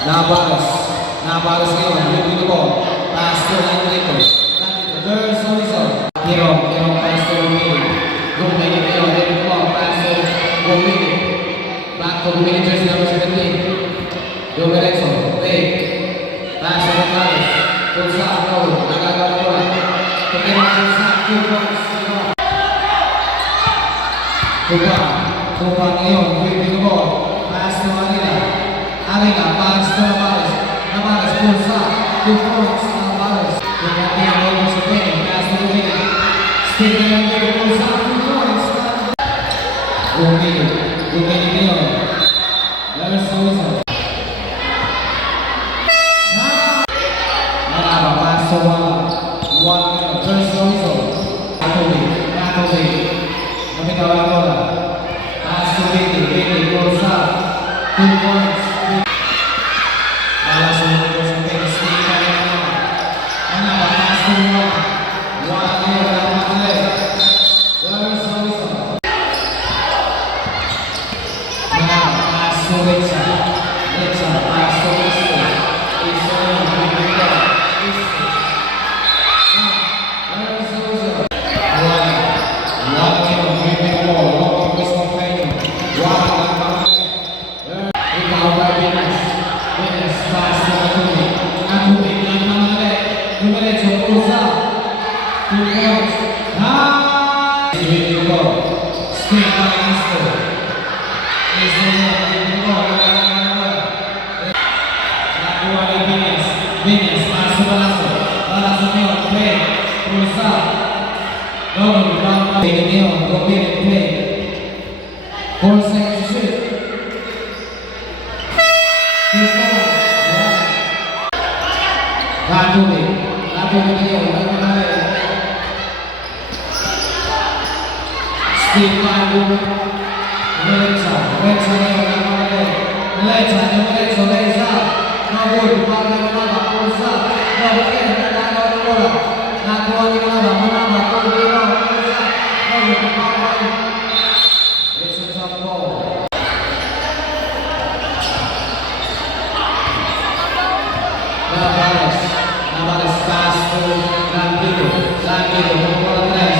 Nabares. Nabares ngayon. Dito po. Pass to Landrito. Landrito. Girls Horizon. Hero. Hero. Pass to Gumili. Gumili ngayon. Dito po. Pass to Gumili. Back to Gumili. Jersey number 17. Dumiretso. Play. Pass to Gonzales. Tulsa. Roll. Nagagawa ko lang. Pagkira Tulsa. 2 points. Tupa. Tupa ngayon. Dito po. Pass to Arena. Arena, pass to Navarez. Navarez, Tulsa, 2 points, Navarez. Pagkati ang logo sa Penny, pass to Gumili. Stick na lang dito, Tulsa, 2 points. Gumili, Gumili ngayon. There's Horizon. Malaba, pass to Wala. Wala ngayon, there's Horizon. Natuli, Natuli. Nabitawan ko na. Pass to Gumili, Gumili, Tulsa, 2 points. Venus, pass to Balaso. Balaso ngayon, play. Tulsa. Double, rebound. Play ngayon, Gumili, play. 4 seconds to shoot. 2 points. Natuli. Natuli ngayon, nagmamali. Steve Lago. Lecha. Lecha ngayon, nagmamali. Lecha, Lecha, Lecha. Nabul, bagay mo na Tulsa. Nabul, nagagawa ng bola. Nakuha niyo na manama. Tulsa. Nabul, bagay. It's a jump ball. Navarez. Navarez pass to Landrito. Landrito, bola 3.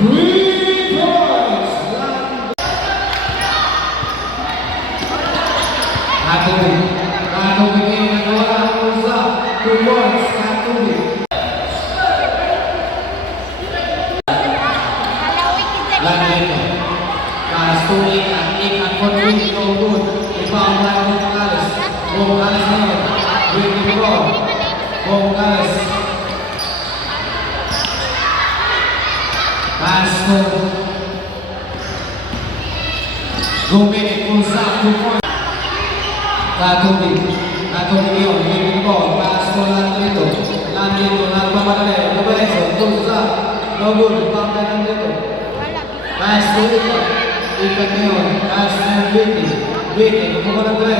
3 points. Natuli. Natuli ngayon, nagawa ng Tulsa. 2 points, Natuli. Landrito. Pass to Ikan. Ikan continue to good. Rebound by Gonzales. Gonzales ngayon. With the ball. Gonzales. Pass to Gumili. Tulsa, 2 points. Natuli. Natuli ngayon. With the ball. Pass to Landrito. Landrito. Nagpamadali. Dumiretso. Tulsa. No good. Rebound by Landrito. Pass to Ikan. Ikan ngayon. Pass to Whitney. Whitney. Kumula 3.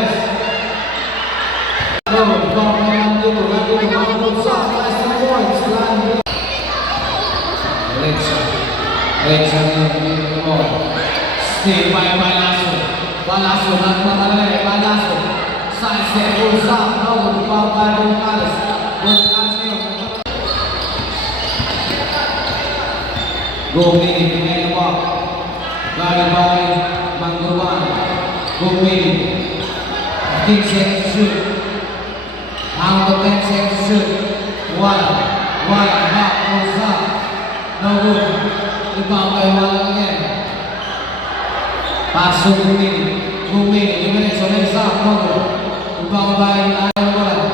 No. Rebound by Landrito. Landrito. Tulsa. Pass to points. Landrito. Lecha. Lecha ngayon. With the ball. Stay by Balaso. Balaso. Nagpamadali. Balaso. Side step, Tulsa, no, rebound by Gonzales. Gonzales ngayon. Gumili, behind the back. Guarded by Mangurban. Gumili. 15 seconds to shoot. Down to 10 seconds to shoot. Wala. Wala, back, Tulsa. No good. Rebound by Wala again. Pass to Gumili. Gumili, Dumiretso, Lecha, no good. Rebound by Ayala.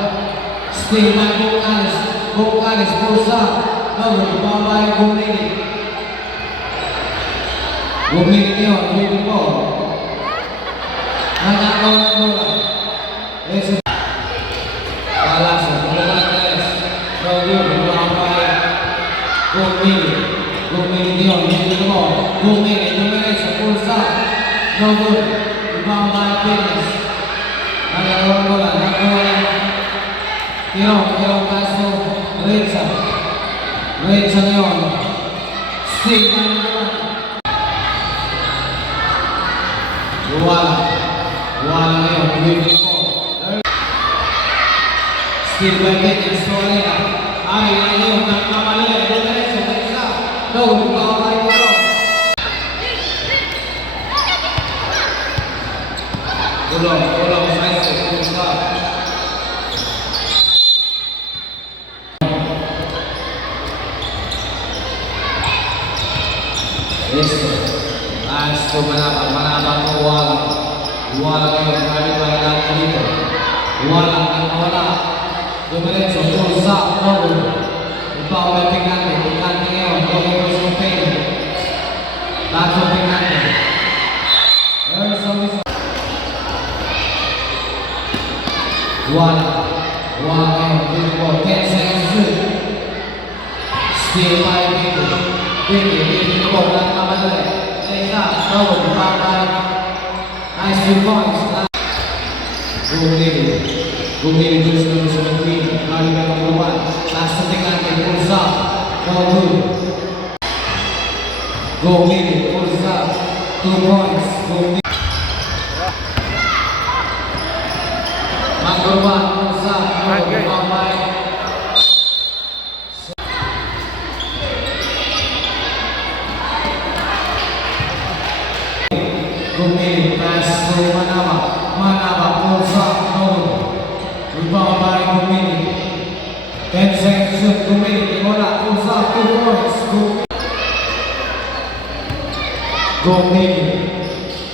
Still by Gonzales. Gonzales, Tulsa. No, rebound by Gumili. Gumili ngayon, with the ball. Nagagawa ng bola. Balaso, bola 3. No good, rebound by Gumili. Gumili ngayon, with the ball. Gumili, Dumiretso, Tulsa. No good, rebound by Venus. Nagagawa ng bola, nagagawa ng Tirong pass to Lecha. Lecha ngayon. Stick by naman. Wala. Wala ngayon. With the ball. Still by Kenya Storena. Ari ngayon nagkamalala. Diretso sa isa. No, bawal ito. Ulong sa isa. Pusa. Listo. Listo, manabang mo walang. Walang ngayon. Kami ba natin dito? Walang ang wala. Dumiretso, pulsa, no. Ikaw may pingante. Pingante ngayon. Kung ikaw sa pain. Lahat ng pingante. Walang ngayon. Dito 10 seconds. Still 5 minutes. Dito po, nagkamadali. Isa, no, bye-bye. Nice 2 points. Gumili just number 17. Kali number 1. Last na tingnan kay Pulsa. No good. Gumili, Pulsa. 2 points. Gumili. Number 1, Pulsa. No, bye-bye. Gumili, pass to Manaba, Pulsa, no. Rebound by Gumili. 10 seconds shoot, Gumili, bola, Pulsa, 2 points. Gumili,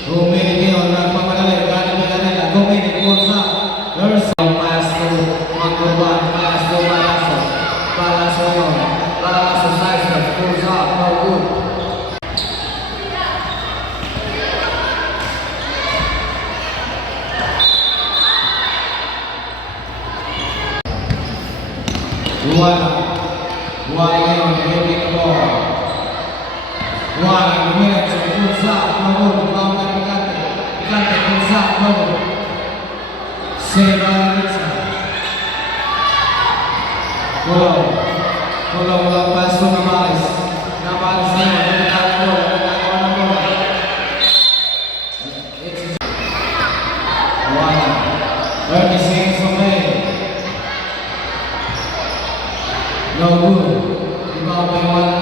ngayon, nagpapadali, kanila, Gumili, Pulsa. There's a pass to Magurban, pass to Balaso yun. Balaso size, Pulsa, no good. Wala ngayon, baby the ball. Wala, dumiretso, Pulsa, no, bawang na Picante, Pulsa, no. Save Alitza. Kulong, pass to Navalis. Navalis na yun, nagkakawa ng bola. Wala. 30 seconds away. No good. Rebound by one.